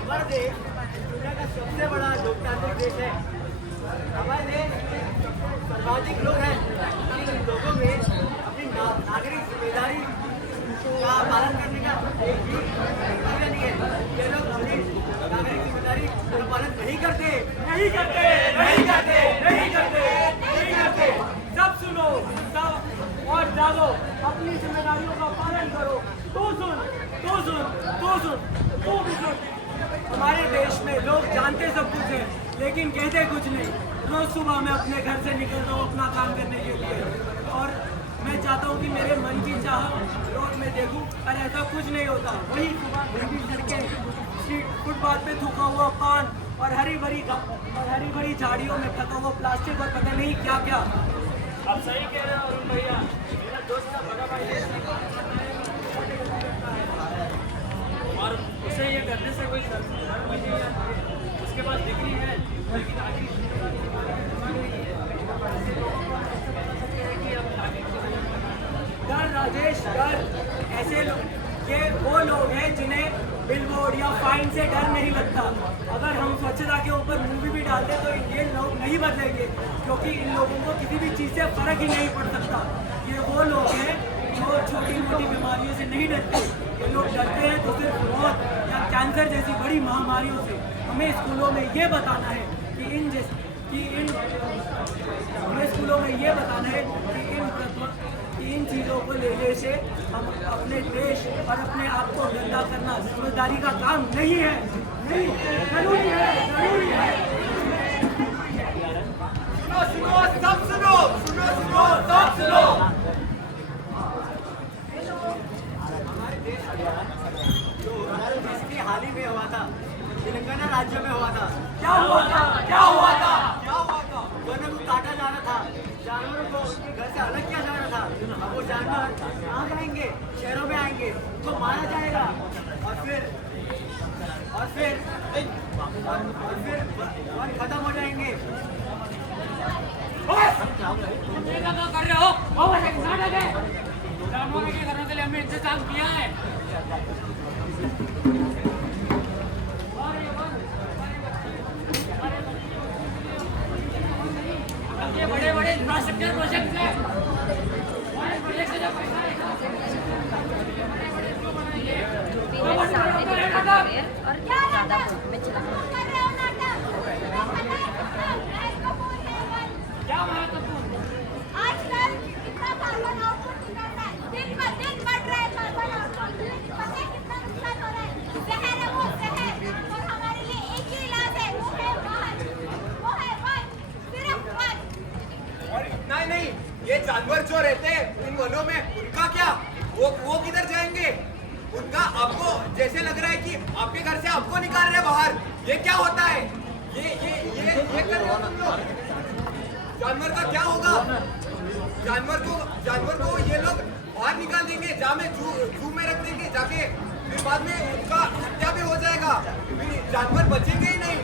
हमारा देश दुनिया का सबसे बड़ा लोकतांत्रिक देश है। हमारे देश सर्वाधिक लोग हैं। इन लोगों में अपनी नागरिक जिम्मेदारी का पालन करने का एक भी कर्तव्य नहीं है। ये लोग अपनी नागरिक जिम्मेदारी का पालन नहीं करते। सब सुनो, सब और जागो, अपनी जिम्मेदारियों का पालन करो। तू सुन, तू भी सुन। हमारे देश में लोग जानते सब कुछ है, लेकिन कहते कुछ नहीं। रोज सुबह मैं अपने घर से निकलता हूँ अपना काम करने के लिए, और मैं चाहता हूँ कि मेरे मन की चाह रोड में देखूँ, पर ऐसा कुछ नहीं होता। वही सुबह भीगी सड़कें, फुटपाथ पे थूका हुआ पान और हरी भरी झाड़ियों में फंसा हुआ प्लास्टिक और पता नहीं क्या क्या। आप सही कह रहे हैं अरुण भैया। मेरा दोस्त का बड़ा भाई है और उसे ये करने से कोई शर्म नहीं है। उसके पास डिग्री है, लेकिन आगे डर राजेश, डर। ऐसे लोग, ये वो लोग हैं जिन्हें बिलबोर्ड या फाइन से डर नहीं लगता। अगर हम स्वच्छता के ऊपर मूवी भी डालते तो ये लोग नहीं बदलेंगे, क्योंकि इन लोगों को किसी भी चीज़ से फर्क ही नहीं पड़ सकता। ये वो लोग हैं जो छोटी मोटी बीमारियों से नहीं डरते। ये लोग डरते हैं तो सिर्फ मौत या कैंसर जैसी बड़ी महामारियों से। हमें स्कूलों में ये बताना है कि इन चीज़ों को लेने से हम अपने देश और अपने आप को गंदा करना जिम्मेदारी का काम नहीं है। जरूरी है। सुनो। हमारे देश जो जिसकी हाल ही में हुआ था, तेलंगाना राज्य में हुआ था। क्या हुआ था? वनों को काटा जा रहा था, जानवरों को उनके घर से अलग किया जा रहा था। अब वो जानवर कहाँ जाएंगे? शहरों में आएंगे, उनको मारा जाएगा और फिर वन खत्म हो जाएंगे। कर रहे हो नाटक है। जानवरों के घरों के लिए हमने इंतजाम किया है। ये बड़े इंफ्रास्ट्रक्चर प्रोजेक्ट है। प्रोजेक्ट से जो पैसा है और ज्यादा में चला क्या महत्वपूर्ण आजकल कितना कार्बन आउटपुट निकल रहा है, दिन बढ़ रहा है कार्बन आउटपुट। पता है कितना नुकसान हो रहा है? शहर है वो शहर, और हमारे लिए एक ही इलाज है, वो है वन, सिर्फ वन। और इतना ही नहीं, ये जानवर जो रहते हैं इन वनों में, उनका क्या? वो किधर जाएंगे? उनका आपको जैसे लग रहा है कि आपके घर से आपको निकाल रहे बाहर। ये क्या होता है? ये कर रहे हो तुम लोग। जानवर का क्या होगा? जानवर को ये लोग बाहर निकाल देंगे, जहाँ में जू में रख देंगे जाके, फिर बाद में उनका हत्या भी हो जाएगा, फिर जानवर बचेंगे ही नहीं।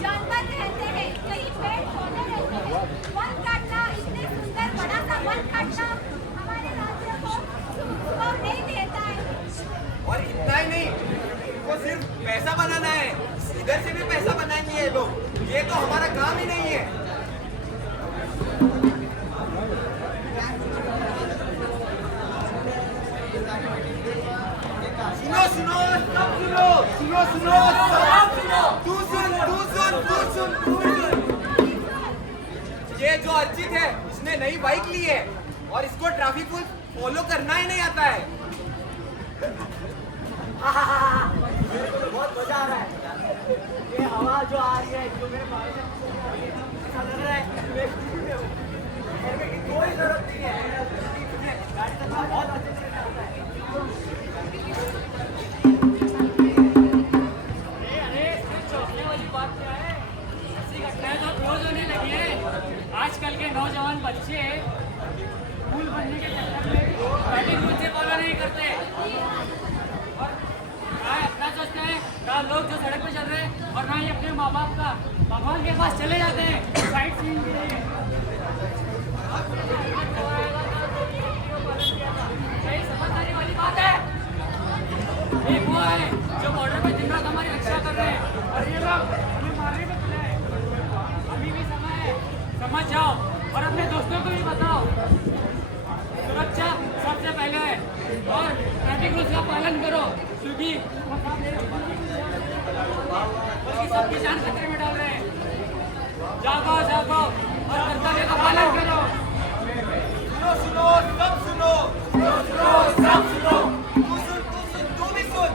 जानवर रहते हैं, कहीं पेड़ पौधे रहते हैं। वन काटना, इतने सुंदर बड़ा सा वन काटना हमारे राज्य को सुकून नहीं देता है। और इतना ही नहीं, इनको सिर्फ पैसा बनाना है, इधर से भी पैसा बनाएंगे ये लोग। ये तो हमारा काम ही नहीं है। सुनो। ये जो अर्जित है, इसने नई बाइक ली है और इसको ट्रैफिक रूल फॉलो करना ही नहीं आता है। बहुत मजा आ रहा है। ये हवा जो आ रही है, जो मेरे बारे में ऐसा लग रहा है मैं कोई जरूरत नहीं है। गाड़ी चलाना बहुत मॉल के पास चले जाते हैं साइट सीइंग के लिए। सही समझदारी वाली बात है। एक वो है जो बॉर्डर पे दिन रात हमारी रक्षा कर रहे हैं और ये लोग हमें मारने पे तुले हैं। अभी भी समय है, समझ जाओ और अपने दोस्तों को भी बताओ। सुरक्षा सबसे पहले है और ट्रैफिक रूल्स का पालन करो क्योंकि सबकी जान खतरे में डाल रहे हैं। जागो जागो और कर्तव्य का पालन करो। सुनो सुनो सब सुनो, सुनो सुनो सब सुनो, तू भी सुन।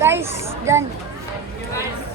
Guys, done. Guys,